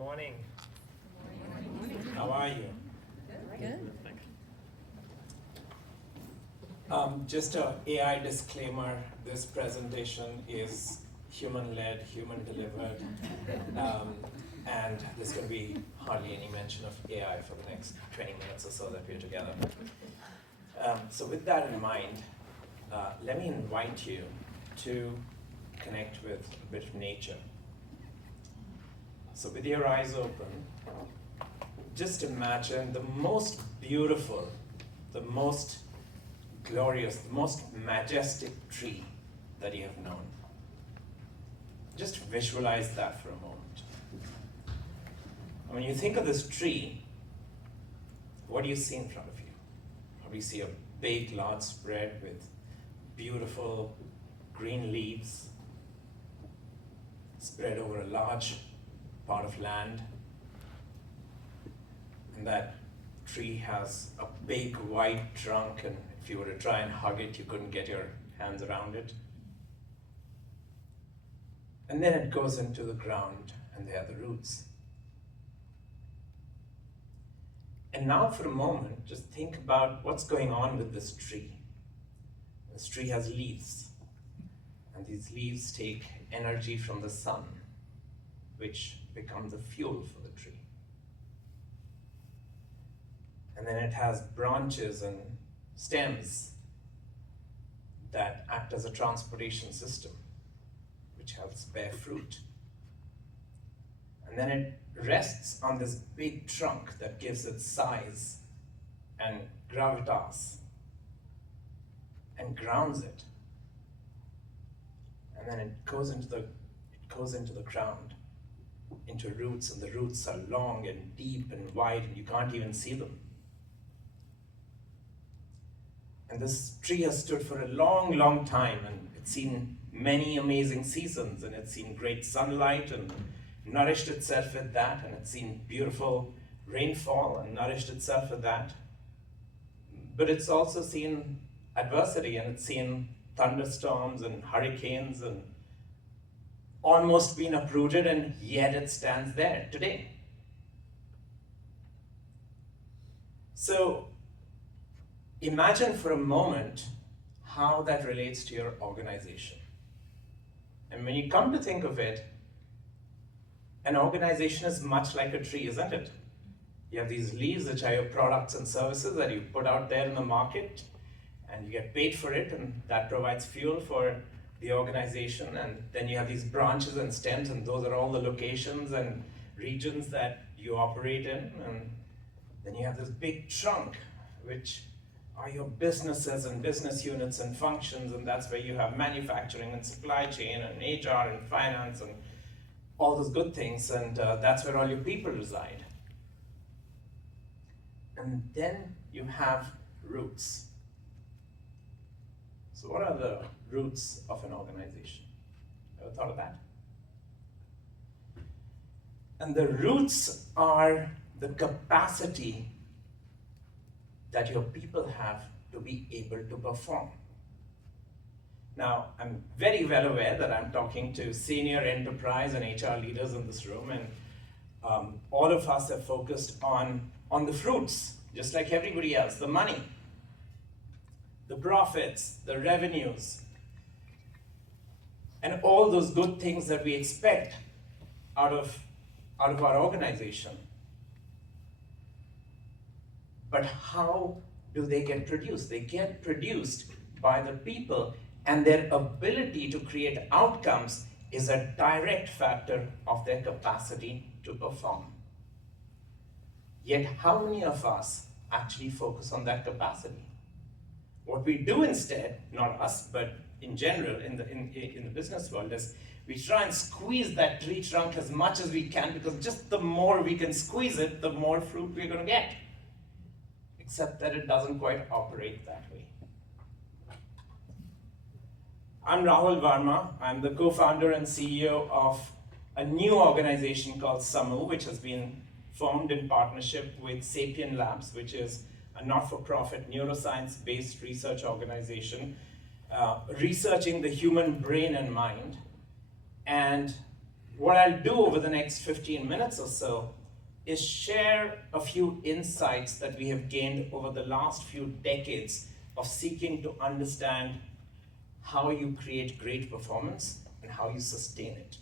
morning. How are you? Good. Just a AI disclaimer, this presentation is human-led, human-delivered, and there's going to be hardly any mention of AI for the next 20 minutes or so that we're together. So with that in mind, let me invite you to connect with a bit of nature. So with your eyes open, just imagine the most beautiful, the most glorious, the most majestic tree that you have known. Just visualize that for a moment. And when you think of this tree, what do you see in front of you? Probably see a big, large spread with beautiful green leaves spread over a large part of land. And that tree has a big wide trunk, and if you were to try and hug it, you couldn't get your hands around it. And then it goes into the ground, and there are the roots. And now for a moment, just think about what's going on with this tree. This tree has leaves, and these leaves take energy from the sun, which becomes the fuel for the tree. And then it has branches and stems that act as a transportation system, which helps bear fruit. And then it rests on this big trunk that gives it size and gravitas and grounds it. And then it goes into the ground, into roots, and the roots are long and deep and wide, and you can't even see them. And this tree has stood for a long, long time, and it's seen many amazing seasons, and it's seen great sunlight and nourished itself with that, and it's seen beautiful rainfall and nourished itself with that. But it's also seen adversity, and it's seen thunderstorms and hurricanes and almost been uprooted, and yet it stands there today. So imagine for a moment how that relates to your organization. And when you come to think of it, an organization is much like a tree, isn't it? You have these leaves, which are your products and services that you put out there in the market, and you get paid for it, and that provides fuel for the organization. And then you have these branches and stems, and those are all the locations and regions that you operate in. And then you have this big trunk, which are your businesses and business units and functions, and that's where you have manufacturing and supply chain and HR and finance and all those good things, and that's where all your people reside. And then you have roots. So what are the roots of an organization? Ever thought of that? And the roots are the capacity that your people have to be able to perform. Now, I'm very well aware that I'm talking to senior enterprise and HR leaders in this room, and all of us are focused on the fruits, just like everybody else, the money, the profits, the revenues, and all those good things that we expect out of our organization. But how do they get produced? They get produced by the people, and their ability to create outcomes is a direct factor of their capacity to perform. Yet how many of us actually focus on that capacity? What we do instead, not us, but in general in the business world, is we try and squeeze that tree trunk as much as we can, because just the more we can squeeze it, the more fruit we're going to get. Except that it doesn't quite operate that way. I'm Rahul Varma. I'm the co-founder and CEO of a new organization called Samuh, which has been formed in partnership with Sapien Labs, which is a not-for-profit neuroscience-based research organization researching the human brain and mind. And what I'll do over the next 15 minutes or so is share a few insights that we have gained over the last few decades of seeking to understand how you create great performance and how you sustain it.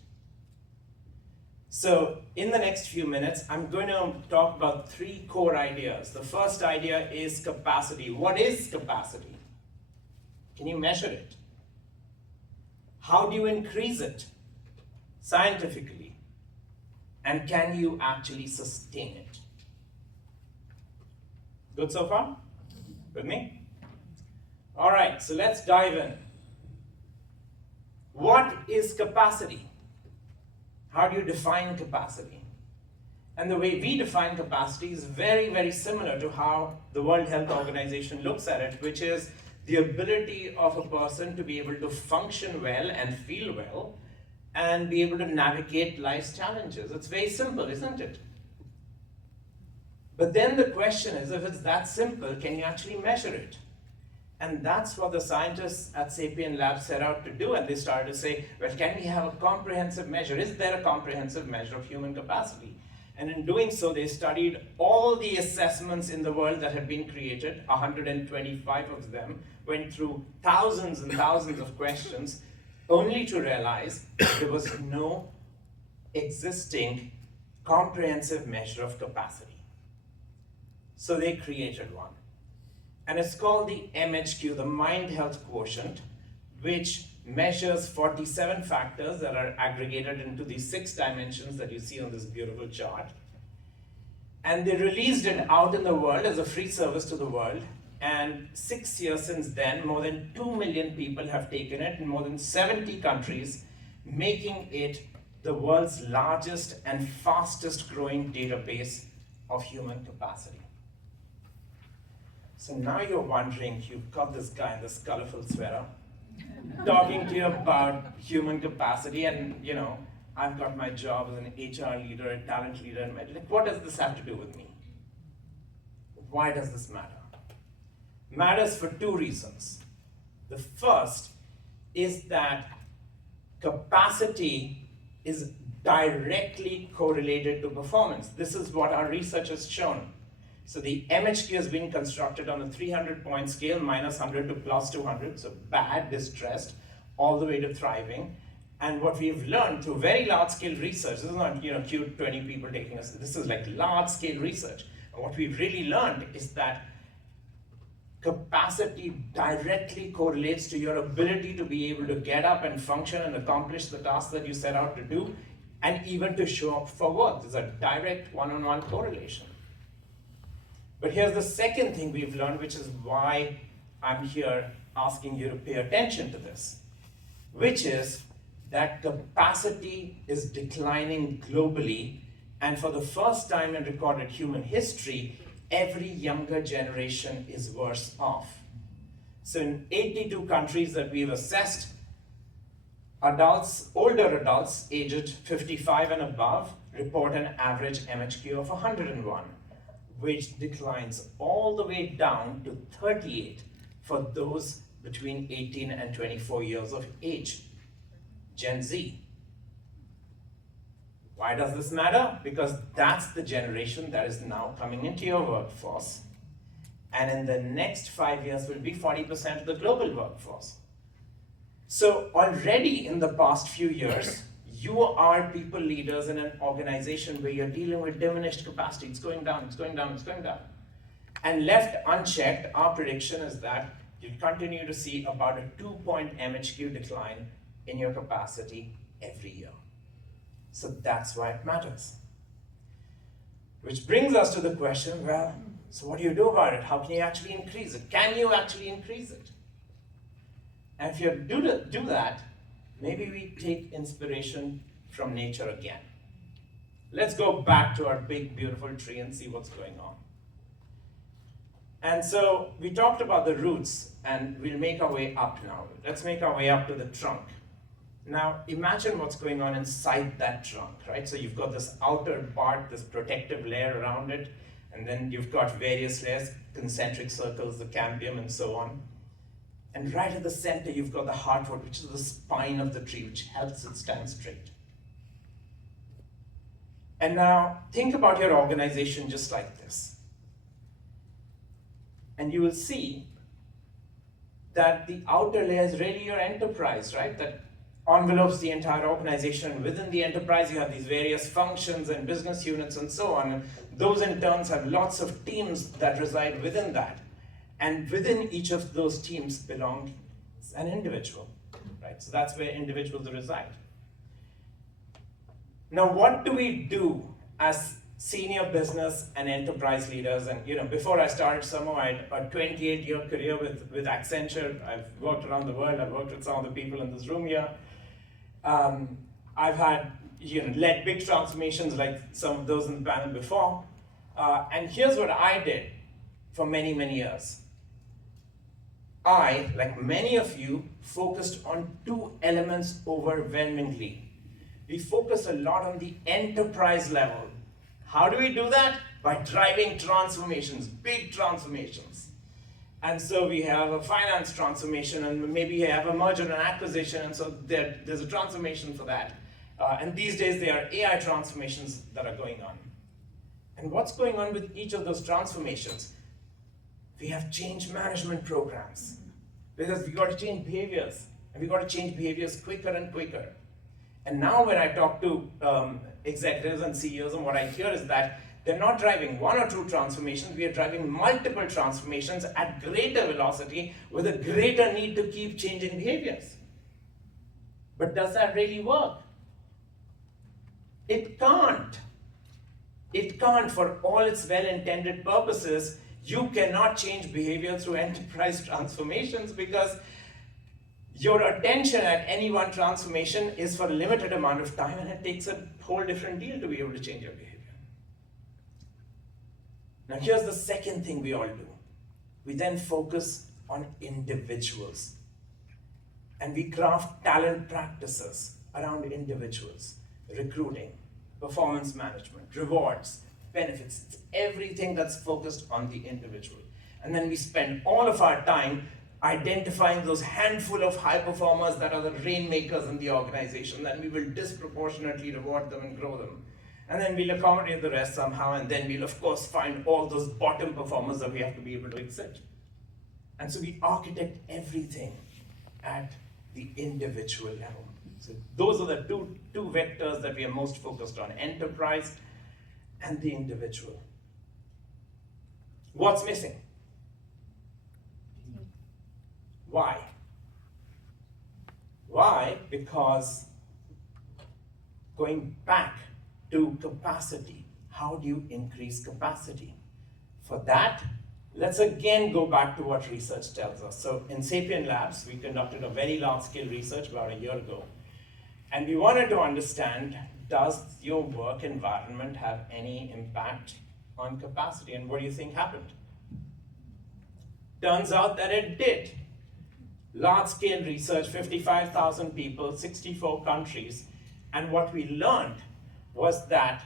So in the next few minutes, I'm going to talk about 3 core ideas. The first idea is capacity. What is capacity? Can you measure it? How do you increase it scientifically? And can you actually sustain it? Good so far? With me? All right, so let's dive in. What is capacity? How do you define capacity? And the way we define capacity is very, very similar to how the World Health Organization looks at it, which is the ability of a person to be able to function well and feel well and be able to navigate life's challenges. It's very simple, isn't it? But then the question is, if it's that simple, can you actually measure it? And that's what the scientists at Sapien Labs set out to do, and they started to say, well, can we have a comprehensive measure? Is there a comprehensive measure of human capacity? And in doing so, they studied all the assessments in the world that had been created, 125 of them, went through thousands and thousands of questions, only to realize there was no existing comprehensive measure of capacity. So they created one. And it's called the MHQ, the Mind Health Quotient, which measures 47 factors that are aggregated into these 6 dimensions that you see on this beautiful chart. And they released it out in the world as a free service to the world. And 6 years since then, more than 2 million people have taken it in more than 70 countries, making it the world's largest and fastest growing database of human capacity. So now you're wondering, you've got this guy in this colorful sweater talking to you about human capacity, and I've got my job as an HR leader, a talent leader, and like, what does this have to do with me? Why does this matter? It matters for 2 reasons. The first is that capacity is directly correlated to performance. This is what our research has shown. So the MHQ has been constructed on a 300-point scale, minus 100 to plus 200, so bad, distressed, all the way to thriving. And what we've learned through very large-scale research, this is not cute 20 people taking us, this is like large-scale research. And what we've really learned is that capacity directly correlates to your ability to be able to get up and function and accomplish the tasks that you set out to do, and even to show up for work. There's a direct one-on-one correlation. But here's the second thing we've learned, which is why I'm here asking you to pay attention to this, which is that capacity is declining globally, and for the first time in recorded human history, every younger generation is worse off. So in 82 countries that we've assessed, older adults aged 55 and above report an average MHQ of 101. Which declines all the way down to 38 for those between 18 and 24 years of age, Gen Z. Why does this matter? Because that's the generation that is now coming into your workforce, and in the next 5 years will be 40% of the global workforce. So already in the past few years, you are people leaders in an organization where you're dealing with diminished capacity. It's going down, it's going down, it's going down. And left unchecked, our prediction is that you'll continue to see about a 2-point MHQ decline in your capacity every year. So that's why it matters. Which brings us to the question, well, so what do you do about it? How can you actually increase it? Can you actually increase it? And if you do that, maybe we take inspiration from nature again. Let's go back to our big, beautiful tree and see what's going on. And so we talked about the roots, and we'll make our way up now. Let's make our way up to the trunk. Now, imagine what's going on inside that trunk, right? So you've got this outer bark, this protective layer around it, and then you've got various layers, concentric circles, the cambium, and so on. And right at the center, you've got the heartwood, which is the spine of the tree, which helps it stand straight. And now think about your organization just like this. And you will see that the outer layer is really your enterprise, right? That envelopes the entire organization. And within the enterprise, you have these various functions and business units and so on. And those in turns have lots of teams that reside within that. And within each of those teams belongs an individual, right? So that's where individuals reside. Now, what do we do as senior business and enterprise leaders? And before I started Samuh, I had a 28-year career with Accenture. I've worked around the world. I've worked with some of the people in this room here. I've had led big transformations like some of those in the panel before. And here's what I did for many, many years. I, like many of you, focused on two elements overwhelmingly. We focus a lot on the enterprise level. How do we do that? By driving transformations, big transformations. And so we have a finance transformation, and maybe we have a merger and acquisition, and so there's a transformation for that. And these days there are AI transformations that are going on. And what's going on with each of those transformations? We have change management programs, because we got to change behaviors, and we got to change behaviors quicker and quicker. And now when I talk to executives and CEOs, and what I hear is that they're not driving one or two transformations, we are driving multiple transformations at greater velocity with a greater need to keep changing behaviors. But does that really work? It can't. It can't. For all its well-intended purposes, you cannot change behavior through enterprise transformations, because your attention at any one transformation is for a limited amount of time, and it takes a whole different deal to be able to change your behavior. Now here's the second thing we all do. We then focus on individuals. And we craft talent practices around individuals. Recruiting, performance management, rewards, benefits. It's everything that's focused on the individual. And then we spend all of our time identifying those handful of high performers that are the rainmakers in the organization, then we will disproportionately reward them and grow them. And then we'll accommodate the rest somehow, and then we'll of course find all those bottom performers that we have to be able to exit. And so we architect everything at the individual level. So those are the two vectors that we are most focused on, enterprise and the individual. What's missing? Why? Why? Because going back to capacity, how do you increase capacity? For that, let's again go back to what research tells us. So in Sapien Labs, we conducted a very large-scale research about a year ago. And we wanted to understand, does your work environment have any impact on capacity? And what do you think happened? Turns out that it did. Large-scale research, 55,000 people, 64 countries. And what we learned was that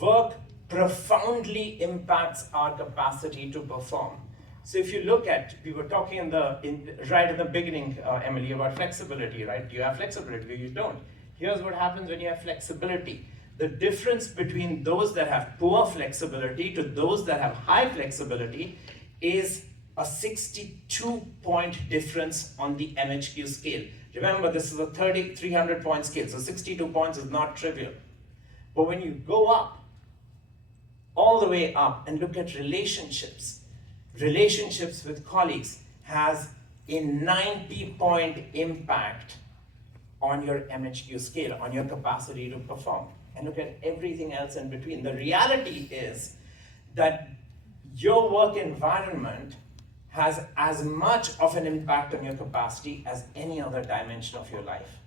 work profoundly impacts our capacity to perform. So if you look at, we were talking right in the beginning, Emily, about flexibility, right? Do you have flexibility? You don't. Here's what happens when you have flexibility. The difference between those that have poor flexibility to those that have high flexibility is a 62-point difference on the MHQ scale. Remember, this is a 300-point scale, so 62 points is not trivial. But when you go up, all the way up, and look at relationships with colleagues has a 90-point impact on your MHQ scale, on your capacity to perform. And look at everything else in between. The reality is that your work environment has as much of an impact on your capacity as any other dimension of your life.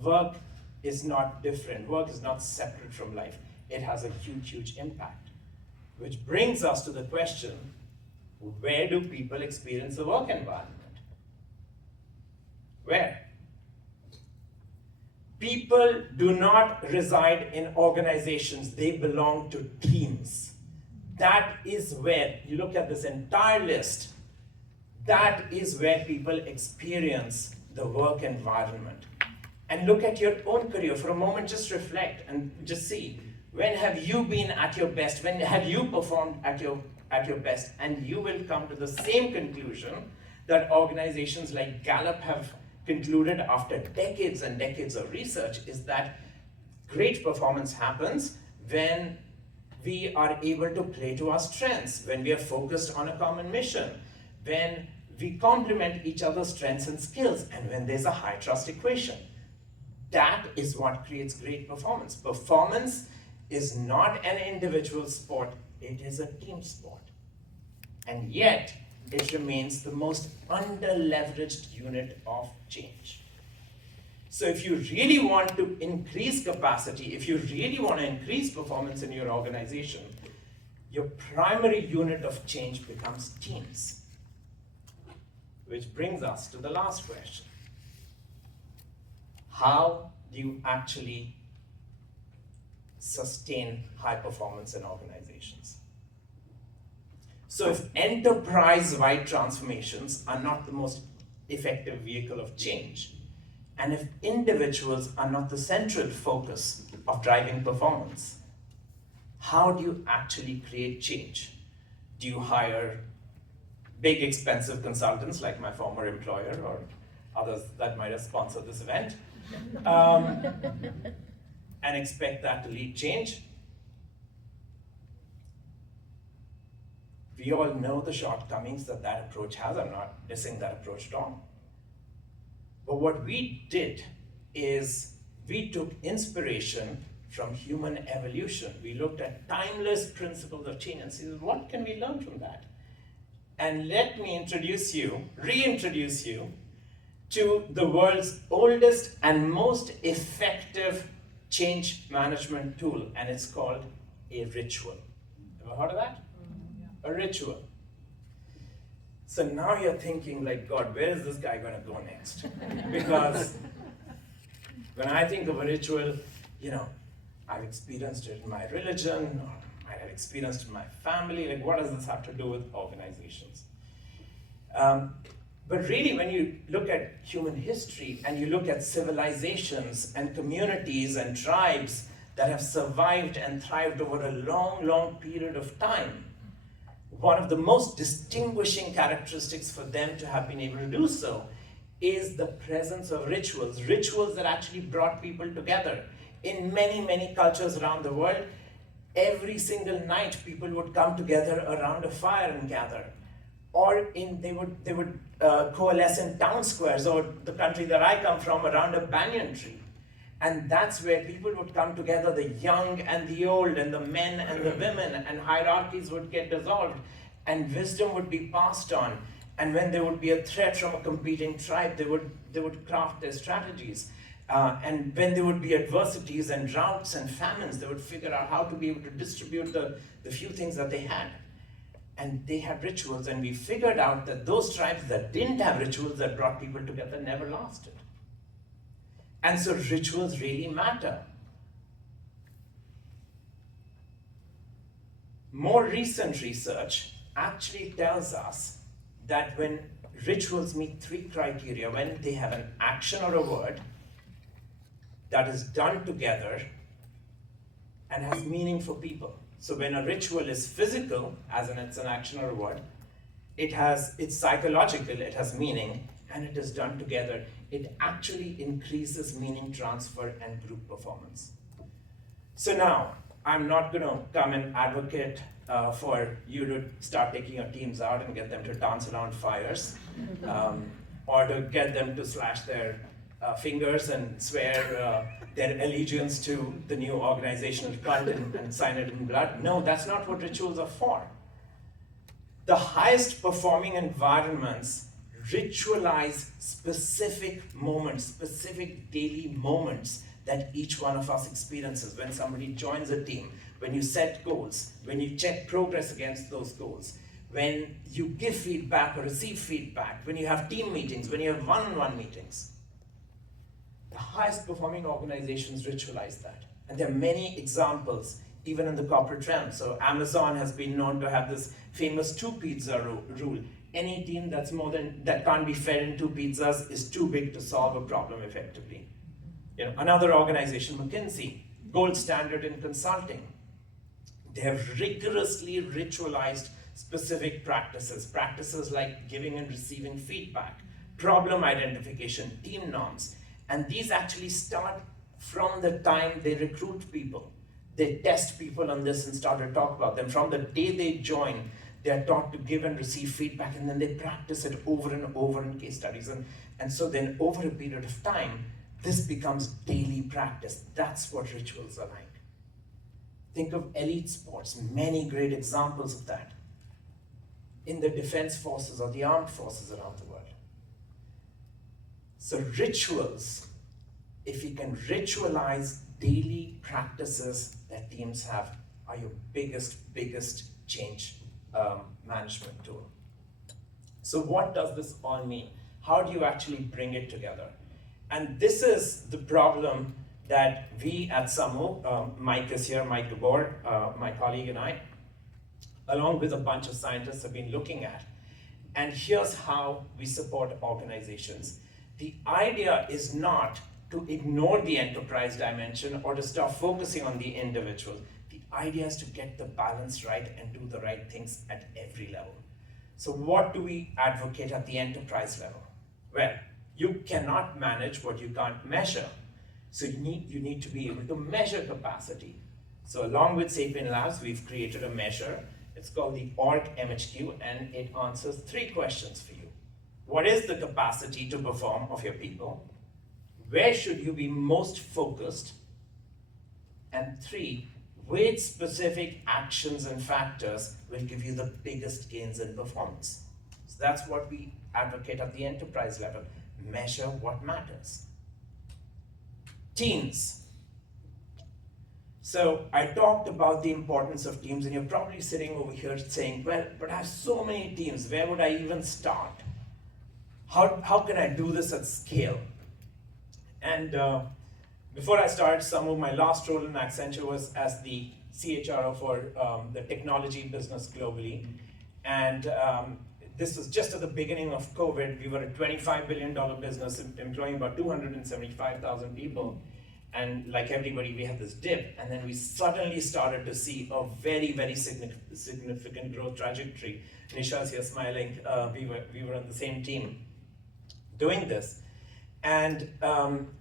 Work is not different. Work is not separate from life. It has a huge, huge impact. Which brings us to the question, where do people experience the work environment? Where? People do not reside in organizations. They belong to teams. That is where, you look at this entire list, that is where people experience the work environment. And look at your own career. For a moment, just reflect and just see, When have you been at your best? When have you performed at your best? And you will come to the same conclusion that organizations like Gallup have concluded after decades and decades of research, is that great performance happens when we are able to play to our strengths, when we are focused on a common mission, when we complement each other's strengths and skills, and when there's a high trust equation. That is what creates great performance. Performance is not an individual sport, it is a team sport. And yet, it remains the most under-leveraged unit of change. So if you really want to increase capacity, if you really want to increase performance in your organization, your primary unit of change becomes teams. Which brings us to the last question. How do you actually sustain high performance in organizations? So if enterprise-wide transformations are not the most effective vehicle of change, and if individuals are not the central focus of driving performance, how do you actually create change? Do you hire big expensive consultants like my former employer or others that might have sponsored this event, and expect that to lead change? We all know the shortcomings that that approach has. I'm not dissing that approach at all. But what we did is we took inspiration from human evolution. We looked at timeless principles of change and said, what can we learn from that? And let me reintroduce you to the world's oldest and most effective change management tool, and it's called a ritual. Ever heard of that? A ritual. So now you're thinking like, God, where is this guy going to go next? Because when I think of a ritual, I've experienced it in my religion, or I have experienced it in my family. Like, what does this have to do with organizations? But really, when you look at human history and you look at civilizations and communities and tribes that have survived and thrived over a long, long period of time, one of the most distinguishing characteristics for them to have been able to do so is the presence of rituals that actually brought people together. In many, many cultures around the world, every single night people would come together around a fire and gather. Or they would coalesce in town squares, or the country that I come from, around a banyan tree. And that's where people would come together, the young and the old, and the men and the women, and hierarchies would get dissolved, and wisdom would be passed on. And when there would be a threat from a competing tribe, they would craft their strategies. And when there would be adversities and droughts and famines, they would figure out how to be able to distribute the few things that they had. And they had rituals, and we figured out that those tribes that didn't have rituals that brought people together never lasted. And so rituals really matter. More recent research actually tells us that when rituals meet three criteria, when they have an action or a word that is done together and has meaning for people. So when a ritual is physical, as in it's an action or a word, it's psychological, it has meaning, and it is done together, it actually increases meaning transfer and group performance. So now, I'm not going to come and advocate for you to start taking your teams out and get them to dance around fires, or to get them to slash their fingers and swear their allegiance to the new organizational cult and sign it in blood. No, that's not what rituals are for. The highest performing environments ritualize specific moments, specific daily moments that each one of us experiences. When somebody joins a team, when you set goals, when you check progress against those goals, when you give feedback or receive feedback, when you have team meetings, when you have one-on-one meetings. The highest performing organizations ritualize that. And there are many examples, even in the corporate realm. So Amazon has been known to have this famous 2 pizza rule. Any team that can't be fed in 2 pizzas is too big to solve a problem effectively. Another organization, McKinsey, gold standard in consulting. They have rigorously ritualized specific practices like giving and receiving feedback, problem identification, team norms. And these actually start from the time they recruit people. They test people on this and start to talk about them. From the day they join, they are taught to give and receive feedback, and then they practice it over and over in case studies. And so then over a period of time, this becomes daily practice. That's what rituals are like. Think of elite sports, many great examples of that in the defense forces or the armed forces around the world. So rituals, if you can ritualize daily practices that teams have, are your biggest change management tool. So what does this all mean? How do you actually bring it together? And this is the problem that we at Samuh, Mike is here, Mike Gabor, my colleague and I, along with a bunch of scientists have been looking at. And here's how we support organizations. The idea is not to ignore the enterprise dimension or to stop focusing on the individual. The idea is to get the balance right and do the right things at every level. So what do we advocate at the enterprise level? Well, you cannot manage what you can't measure. So you need to be able to measure capacity. So along with Sapien Labs, we've created a measure. It's called the Org MHQ, and it answers 3 questions for you. What is the capacity to perform of your people? Where should you be most focused? And 3, which specific actions and factors will give you the biggest gains in performance? So that's what we advocate at the enterprise level. Measure what matters. Teams. So I talked about the importance of teams, and you're probably sitting over here saying, well, but I have so many teams, where would I even start? How can I do this at scale? And before I started Samuh, my last role in Accenture was as the CHRO for the technology business globally. And this was just at the beginning of COVID. We were a $25 billion business employing about 275,000 people. And like everybody, we had this dip. And then we suddenly started to see a very significant growth trajectory. Nisha's here smiling. We were on the same team doing this. And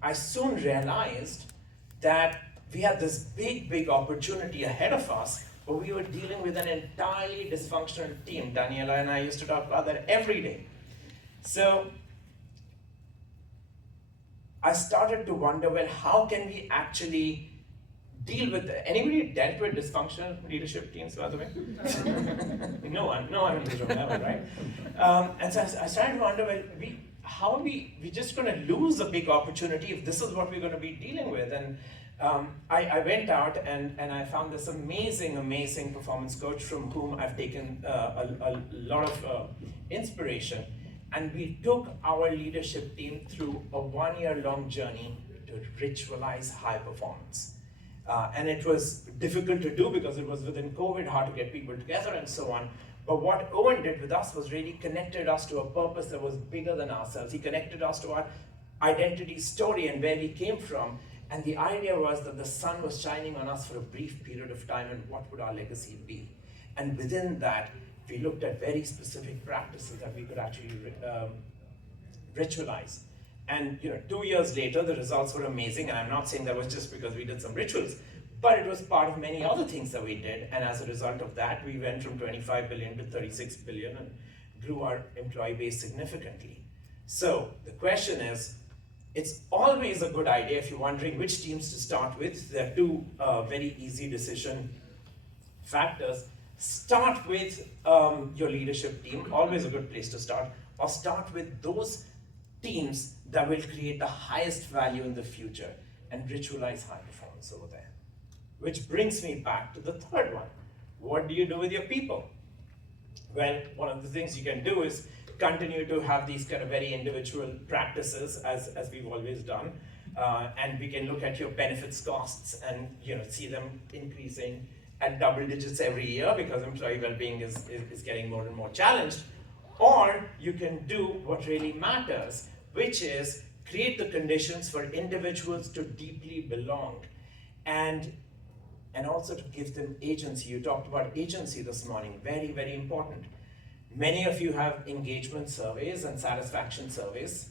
I soon realized that we had this big opportunity ahead of us, but we were dealing with an entirely dysfunctional team. Daniela and I used to talk about that every day. So I started to wonder, well, how can we actually deal with it? Anybody dealt with dysfunctional leadership teams, by the way? No one in this room, never, right? And so I started to wonder, well, how are we just going to lose a big opportunity if this is what we're going to be dealing with? And I went out and I found this amazing performance coach from whom I've taken a lot of inspiration. And we took our leadership team through a 1-year-long journey to ritualize high performance. And it was difficult to do because it was within COVID, hard to get people together and so on. But what Owen did with us was really connected us to a purpose that was bigger than ourselves. He connected us to our identity story and where we came from. And the idea was that the sun was shining on us for a brief period of time, and what would our legacy be? And within that, we looked at very specific practices that we could actually ritualize. And 2 years later, the results were amazing. And I'm not saying that was just because we did some rituals, but it was part of many other things that we did. And as a result of that, we went from 25 billion to 36 billion and grew our employee base significantly. So the question is, it's always a good idea if you're wondering which teams to start with. There are 2 very easy decision factors. Start with your leadership team, always a good place to start, or start with those teams that will create the highest value in the future and ritualize high performance over there. Which brings me back to the third one. What do you do with your people? Well, one of the things you can do is continue to have these kind of very individual practices as we've always done. And we can look at your benefits costs and see them increasing at double digits every year because employee well-being is getting more and more challenged. Or you can do what really matters, which is create the conditions for individuals to deeply belong. and also to give them agency. You talked about agency this morning, very, very important. Many of you have engagement surveys and satisfaction surveys,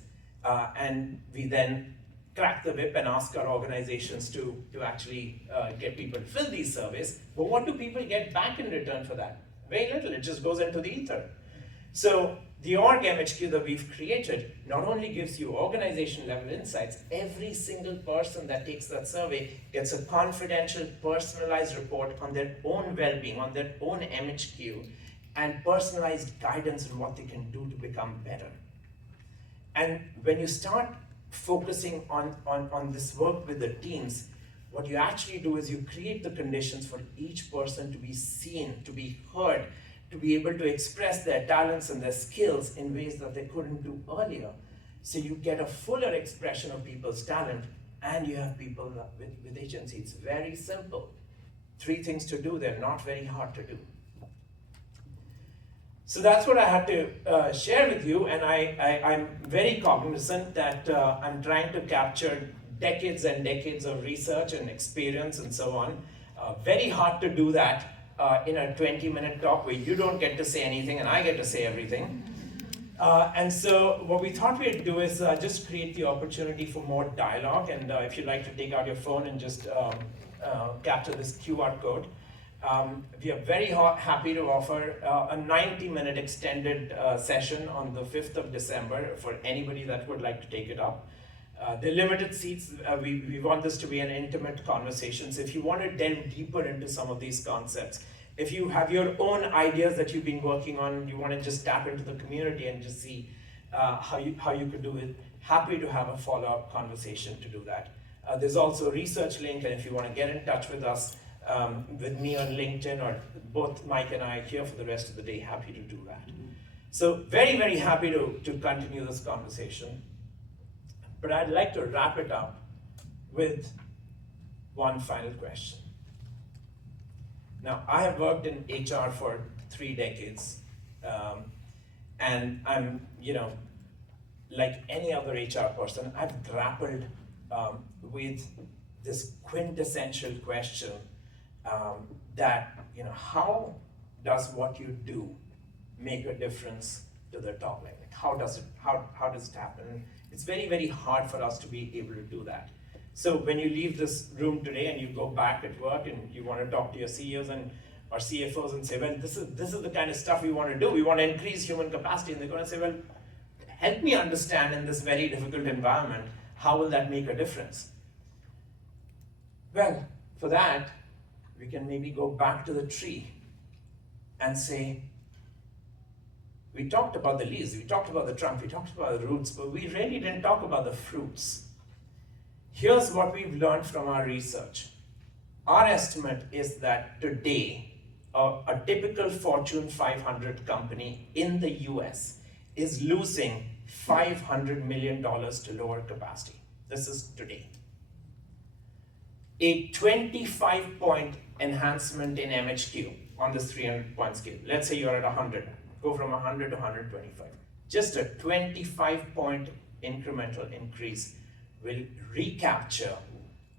and we then crack the whip and ask our organizations to actually get people to fill these surveys. But what do people get back in return for that? Very little, it just goes into the ether. So the org MHQ that we've created not only gives you organization level insights, every single person that takes that survey gets a confidential, personalized report on their own well-being, on their own MHQ, and personalized guidance on what they can do to become better. And when you start focusing on this work with the teams, what you actually do is you create the conditions for each person to be seen, to be heard, to be able to express their talents and their skills in ways that they couldn't do earlier. So you get a fuller expression of people's talent, and you have people with agency. It's very simple. 3 things to do, they're not very hard to do. So that's what I had to share with you, and I'm very cognizant that I'm trying to capture decades and decades of research and experience and so on. Very hard to do that in a 20-minute talk where you don't get to say anything and I get to say everything. And so what we thought we'd do is just create the opportunity for more dialogue, and if you'd like to take out your phone and just capture this QR code. We are very happy to offer a 90-minute extended session on the 5th of December for anybody that would like to take it up. The limited seats, we want this to be an intimate conversation. So if you want to delve deeper into some of these concepts, if you have your own ideas that you've been working on, you want to just tap into the community and just see how you could do it, happy to have a follow-up conversation to do that. There's also a research link, and if you want to get in touch with us, with me on LinkedIn, or both Mike and I here for the rest of the day, happy to do that. So very, very happy to continue this conversation. But I'd like to wrap it up with one final question. Now, I have worked in HR for 3 decades, and I'm, like any other HR person, I've grappled with this quintessential question that, how does what you do make a difference to the top line? Like, how does it happen? It's very, very hard for us to be able to do that. So when you leave this room today and you go back at work and you want to talk to your CEOs and or CFOs and say, well, this is the kind of stuff we want to do. We want to increase human capacity. And they're going to say, well, help me understand in this very difficult environment, how will that make a difference? Well, for that, we can maybe go back to the tree and say, we talked about the leaves, we talked about the trunk, we talked about the roots, but we really didn't talk about the fruits. Here's what we've learned from our research. Our estimate is that today, a typical Fortune 500 company in the US is losing $500 million to lower capacity. This is today. A 25-point enhancement in MHQ on this 300-point scale. Let's say you're at 100. Go from 100 to 125. Just a 25-point incremental increase will recapture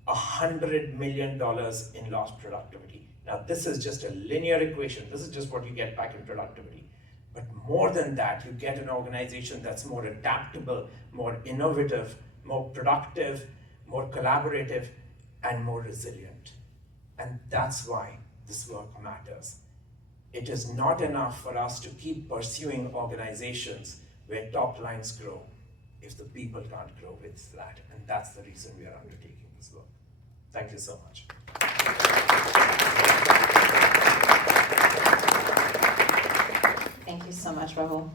$100 million in lost productivity. Now, this is just a linear equation. This is just what you get back in productivity. But more than that, you get an organization that's more adaptable, more innovative, more productive, more collaborative, and more resilient. And that's why this work matters. It is not enough for us to keep pursuing organizations where top lines grow if the people can't grow with that. And that's the reason we are undertaking this work. Thank you so much. Thank you so much, Rahul.